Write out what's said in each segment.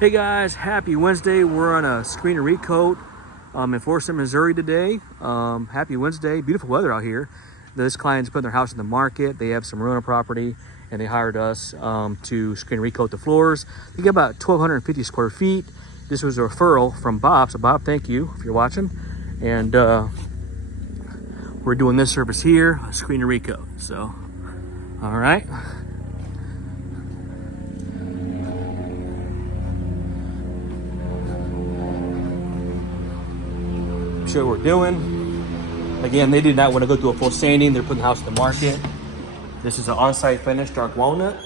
Hey guys, happy Wednesday. We're on a screen and recoat in Florissant, Missouri today. Happy Wednesday, beautiful weather out here. This client's putting their house in the market. They have some rental property and they hired us to screen and recoat the floors. They get about 1,250 square feet. This was a referral from Bob. So Bob, thank you if you're watching. And we're doing this service here, a screen and recoat. So, all right. Show what we're doing. Again, they did not want to go through a full sanding. They're putting the house in the market. This is an on-site finish, dark walnut.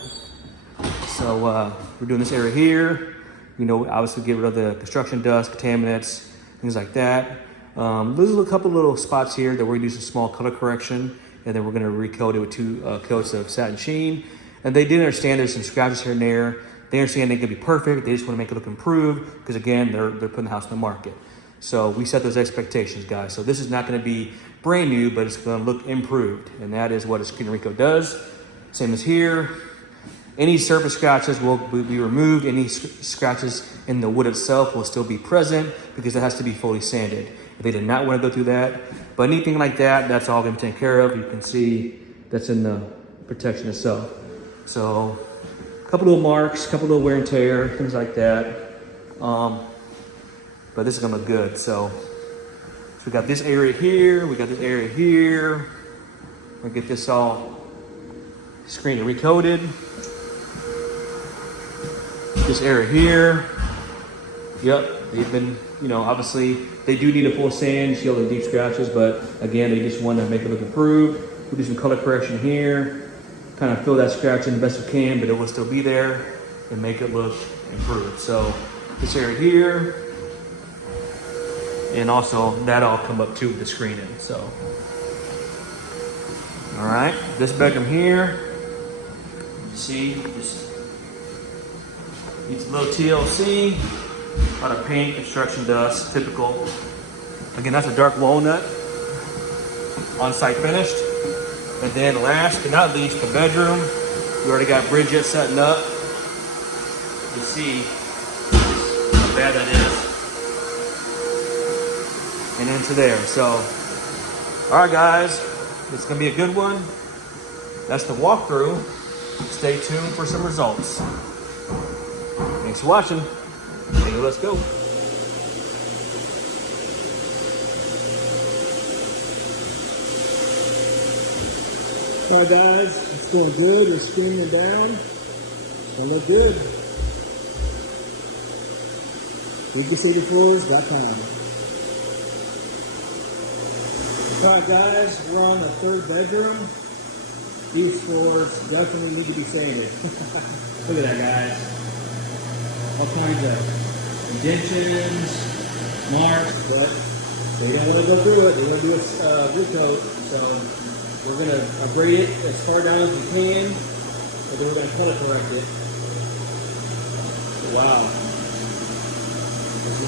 So we're doing this area here. You know, obviously get rid of the construction dust, contaminants, things like that. There's a couple little spots here that we're gonna do some small color correction, and then we're gonna recoat it with 2 coats of satin sheen. And they did understand there's some scratches here and there. They understand they could be perfect. They just want to make it look improved because again, they're putting the house in the market. So we set those expectations, guys. So this is not going to be brand new, but it's going to look improved. And that is what a screen and recoat does. Same as here. Any surface scratches will be removed. Any scratches in the wood itself will still be present because it has to be fully sanded. If they did not want to go through that, but anything like that, that's all going to be taken care of. You can see that's in the protection itself. So a couple little marks, a couple little wear and tear, things like that. But this is gonna look good. So we got this area here, we got this area here. We'll get this all screened and recoated. This area here. Yep, they've been, you know, obviously they do need a full sand, you see all the deep scratches, but again, they just want to make it look improved. We'll do some color correction here, kind of fill that scratch in the best we can, but it will still be there and make it look improved. So this area here, and also that all come up too with the screening. So, all right, this bedroom here, you see, just needs a little TLC, a lot of paint, construction dust, typical. Again, that's a dark walnut, on-site finished. And then last but not least, the bedroom. We already got Bridget setting up. You see how bad that is. And into there. So, all right, guys, it's gonna be a good one. That's the walkthrough. Stay tuned for some results. Thanks for watching. Hey, let's go. All right, guys, it's going good. We're screening down. It's gonna look good. 𝐸𝐮𝐬𝐫𝐿𝐴𝐷Floors.com. All right, guys, we're on the 3rd bedroom. These floors definitely need to be sanded. Look at that, guys. All kinds of indentions, marks, but they don't want to go through it. They want to do a recoat. So we're going to abrade it as far down as we can, and then we're going to color correct it. Wow.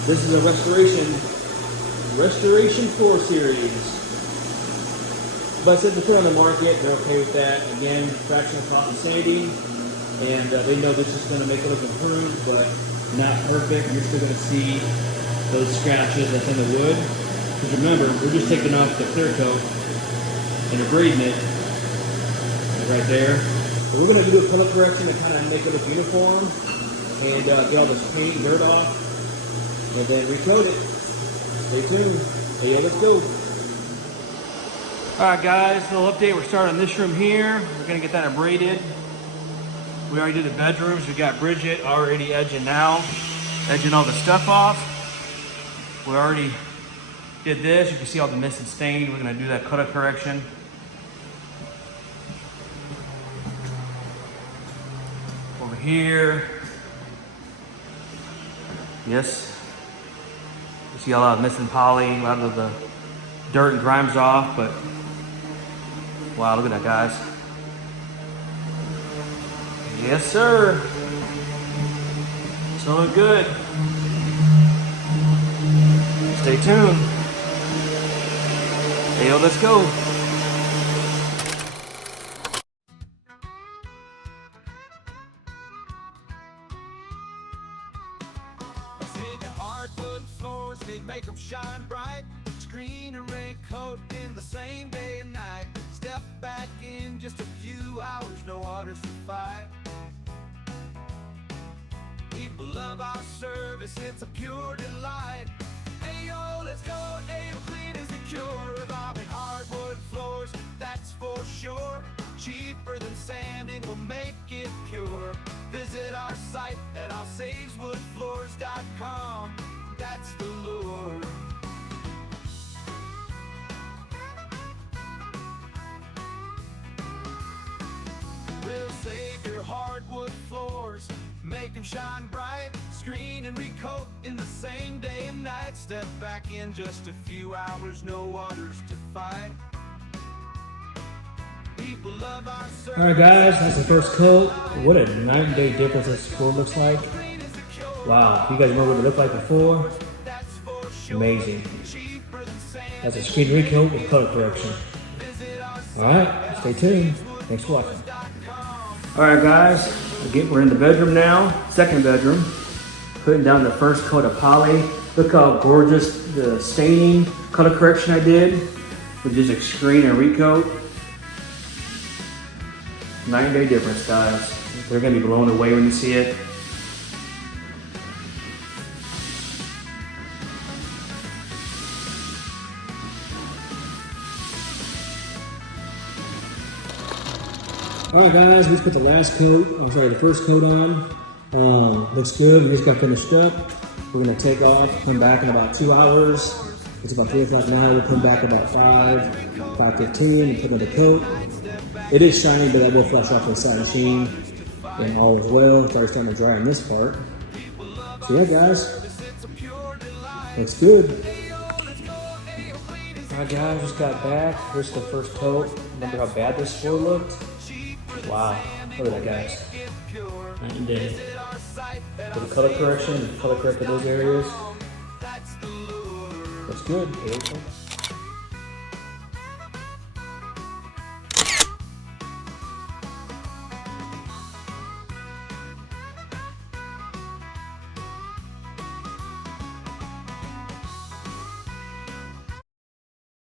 This is a restoration floor series. But since we put it on the market, they're okay with that. Again, fractional cotton sanding, and they know this is going to make it look improved, but not perfect. You're still going to see those scratches that's in the wood. Because remember, we're just taking off the clear coat and abrading it right there. So we're going to do a color correction to kind of make it look uniform and get all this paint and dirt off, and then recoat it. Stay tuned. Hey, let's go. All right, guys, a little update. We're starting on this room here. We're gonna get that abraded. We already did the bedrooms. We got Bridget already edging all the stuff off. We already did this. You can see all the mist and stain. We're gonna do that color correction. Over here. Yes. You see a lot of mist and poly, a lot of the dirt and grimes off, but wow, look at that, guys. Yes, sir. It's looking good. Stay tuned. Hey, let's go. floors, they make them shine bright. Screen and rain coat in the same day and night. Step back in just a few hours, no orders to fight. People love our service, it's a pure delight. Hey yo, let's go, AOCleaning is the cure. Reviving hardwood floors, that's for sure. Cheaper than sanding, will make it pure. Visit our site at 𝐼𝐶𝐬𝐵𝐿𝑠𝑎𝑖𝑔𝑒woodfloors.com. That's the lure. We'll save your hardwood floors, make them shine bright. Screen and recoat in the same day and night. Step back in just a few hours, no orders to fight. People love our service. All right, guys, that's the first coat. What a night and day difference this floor looks like. Wow, you guys remember what it looked like before? Amazing. That's a screen recoat with color correction. All right, stay tuned. Thanks for watching. All right, guys, we're in the bedroom now, second bedroom. Putting down the first coat of poly. Look how gorgeous the staining color correction I did with just a screen and recoat. Night and day difference, guys. They're gonna be blown away when you see it. All right, guys, we just put the the first coat on. Looks good. We just got finished up. We're gonna take off, come back in about 2 hours. It's about 3 o'clock now. We'll come back about 5:15 and put another coat. It is shiny, but that will flush off the satin sheen and all as well. It's already starting to dry on this part. So yeah, guys, looks good. All right, guys, just got back. Here's the first coat. Remember how bad this floor looked? Wow, look at that, guys. Night and day. For the color correction, color corrected those areas. Looks good.